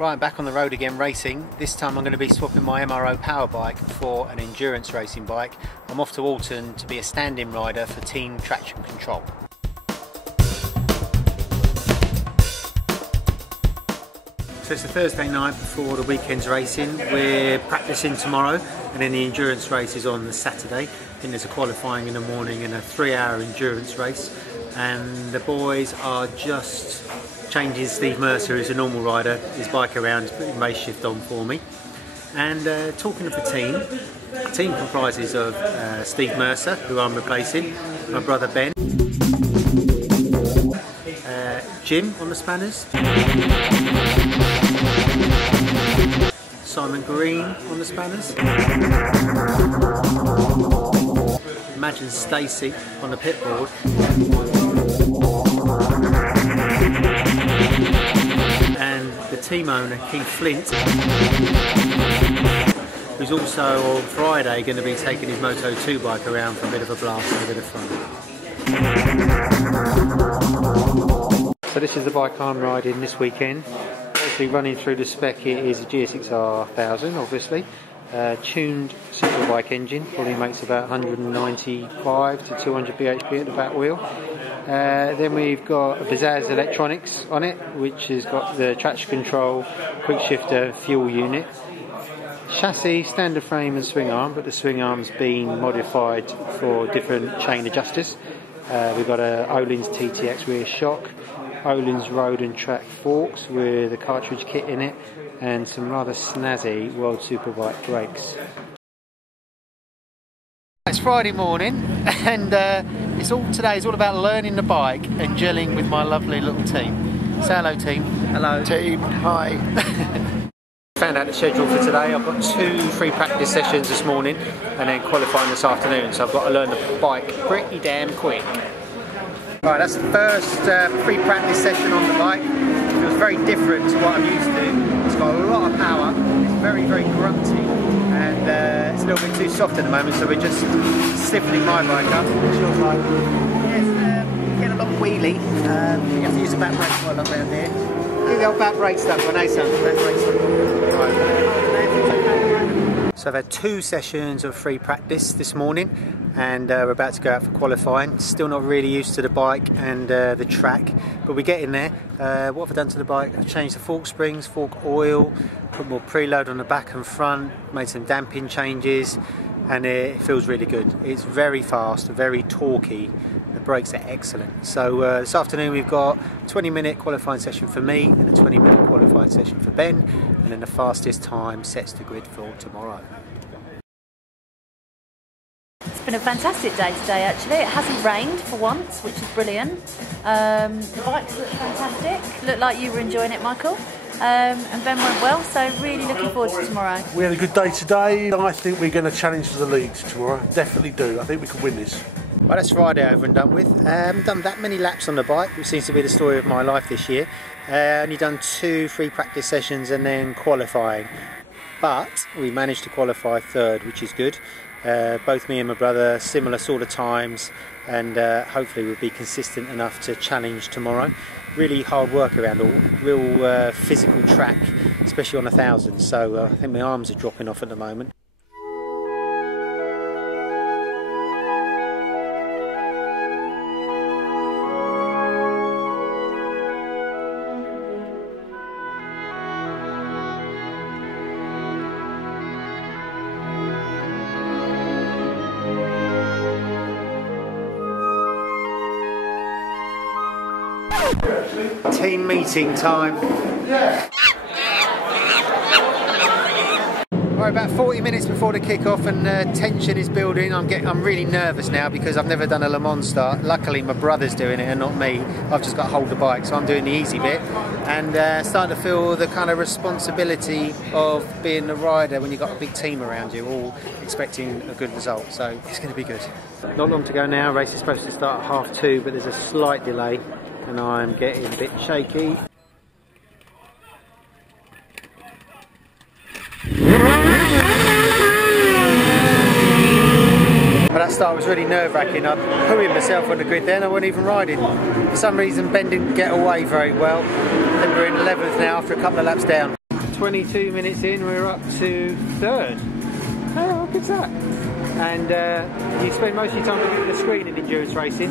Right, I'm back on the road again racing. This time I'm going to be swapping my MRO power bike for an endurance racing bike. I'm off to Oulton to be a stand-in rider for Team Traction Control. So it's a Thursday night before the weekend's racing. We're practicing tomorrow and then the endurance race is on the Saturday. Then there's a qualifying in the morning and a 3-hour endurance race. And the boys are just changing Steve Mercer, who's a normal rider, his bike around, putting race shift on for me. And talking of the team comprises of Steve Mercer, who I'm replacing, my brother Ben, Jim on the spanners, Simon Green on the spanners, Imagine Stacey on the pit board, and the team owner Keith Flint, who's also on Friday going to be taking his Moto 2 bike around for a bit of a blast and a bit of fun. So this is the bike I'm riding this weekend. Obviously running through the spec, it is a GSX-R1000 obviously. Tuned Superbike engine, probably makes about 195 to 200 bhp at the back wheel. Then we've got Pizzazz electronics on it, which has got the traction control, quick shifter, fuel unit. Chassis, standard frame and swing arm, but the swing arm's been modified for different chain adjusters. We've got a Oulton's TTX rear shock, Oulton's road and track forks with a cartridge kit in it, and some rather snazzy World Superbike brakes. It's Friday morning and today is all about learning the bike and gelling with my lovely little team. Say hello team. Hello. Team, hi. Found out the schedule for today. I've got 2 free practice sessions this morning and then qualifying this afternoon, so I've got to learn the bike pretty damn quick. Right, that's the first free practice session on the bike. It was very different to what I'm used to. It's got a lot of power, it's very, very grunty, and it's a little bit too soft at the moment, so we're just stiffening my bike up. What's your bike? Yes, get a long wheelie. You have to use the back brakes quite a lot around here. Do the old back brake stuff, I know something. Back brake stuff. So I've had 2 sessions of free practice this morning and we're about to go out for qualifying. Still not really used to the bike and the track, but we're getting there. What have I done to the bike? I've changed the fork springs, fork oil, put more preload on the back and front, made some damping changes, and it feels really good. It's very fast, very torquey. The brakes are excellent. So this afternoon we've got a 20-minute qualifying session for me and a 20-minute qualifying session for Ben, and then the fastest time sets the grid for tomorrow. It's been a fantastic day today actually. It hasn't rained for once, which is brilliant. The bikes look fantastic. Looked like you were enjoying it, Michael. And Ben went well, so really looking forward to tomorrow. We had a good day today. I think we're going to challenge for the leads tomorrow. Definitely do. I think we can win this. Well, that's Friday over and done with. I haven't done that many laps on the bike, which seems to be the story of my life this year. Only done 2 free practice sessions and then qualifying. But we managed to qualify 3rd, which is good. Both me and my brother, similar sort of times, and hopefully we'll be consistent enough to challenge tomorrow. Really hard work around, all real physical track, especially on 1000, so I think my arms are dropping off at the moment. Team meeting time. We're about 40 minutes before the kick-off and tension is building. I'm really nervous now because I've never done a Le Mans start. Luckily my brother's doing it and not me. I've just got to hold the bike, so I'm doing the easy bit and starting to feel the kind of responsibility of being a rider when you've got a big team around you, all expecting a good result, so it's going to be good. Not long to go now. Race is supposed to start at 2:30, but there's a slight delay and I'm getting a bit shaky. But that start was really nerve-wracking. I pooing myself on the grid then, I wasn't even riding. For some reason Ben didn't get away very well. I think we're in 11th now after a couple of laps down. 22 minutes in, we're up to 3rd. How good's that? And you spend most of your time looking at the screen in endurance racing.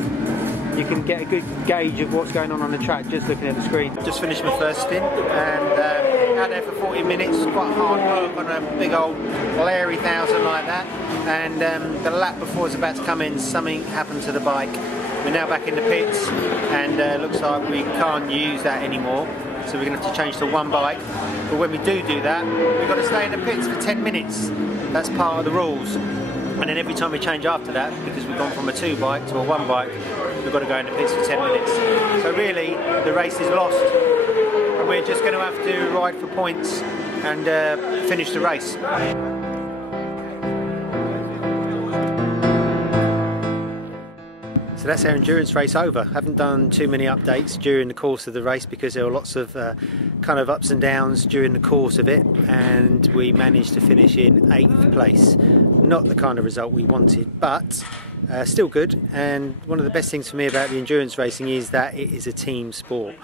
You can get a good gauge of what's going on the track just looking at the screen. Just finished my first stint and out there for 40 minutes, quite hard work on a big old Larry 1000 like that. And the lap before it's about to come in, something happened to the bike. We're now back in the pits and looks like we can't use that anymore. So we're going to have to change to one bike. But when we do that, we've got to stay in the pits for 10 minutes. That's part of the rules. And then every time we change after that, because we've gone from a 2 bike to a 1 bike, we've got to go in the pits for 10 minutes. So really, the race is lost. And we're just going to have to ride for points and finish the race. So that's our endurance race over. Haven't done too many updates during the course of the race because there were lots of kind of ups and downs during the course of it, and we managed to finish in 8th place. Not the kind of result we wanted, but still good. And one of the best things for me about the endurance racing is that it is a team sport.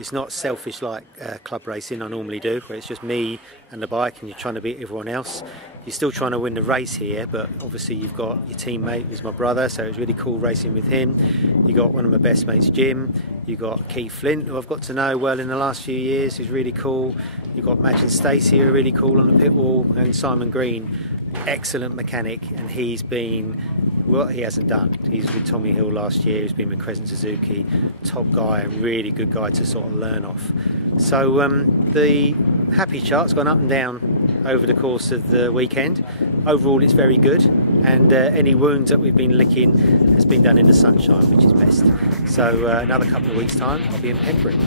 It's not selfish like club racing I normally do, where it's just me and the bike and you're trying to beat everyone else. You're still trying to win the race here, but obviously you've got your teammate, who's my brother, so it was really cool racing with him. You got one of my best mates, Jim. You got Keith Flint, who I've got to know well in the last few years, who's really cool. You've got Madge and Stacey, who are really cool on the pit wall, and Simon Green, excellent mechanic, and he's been what he hasn't done. He's with Tommy Hill last year, he's been with Crescent Suzuki, top guy, and really good guy to sort of learn off. So the happy chart's gone up and down over the course of the weekend. Overall it's very good, and any wounds that we've been licking has been done in the sunshine, which is best. So another couple of weeks time I'll be in Pembrokeshire.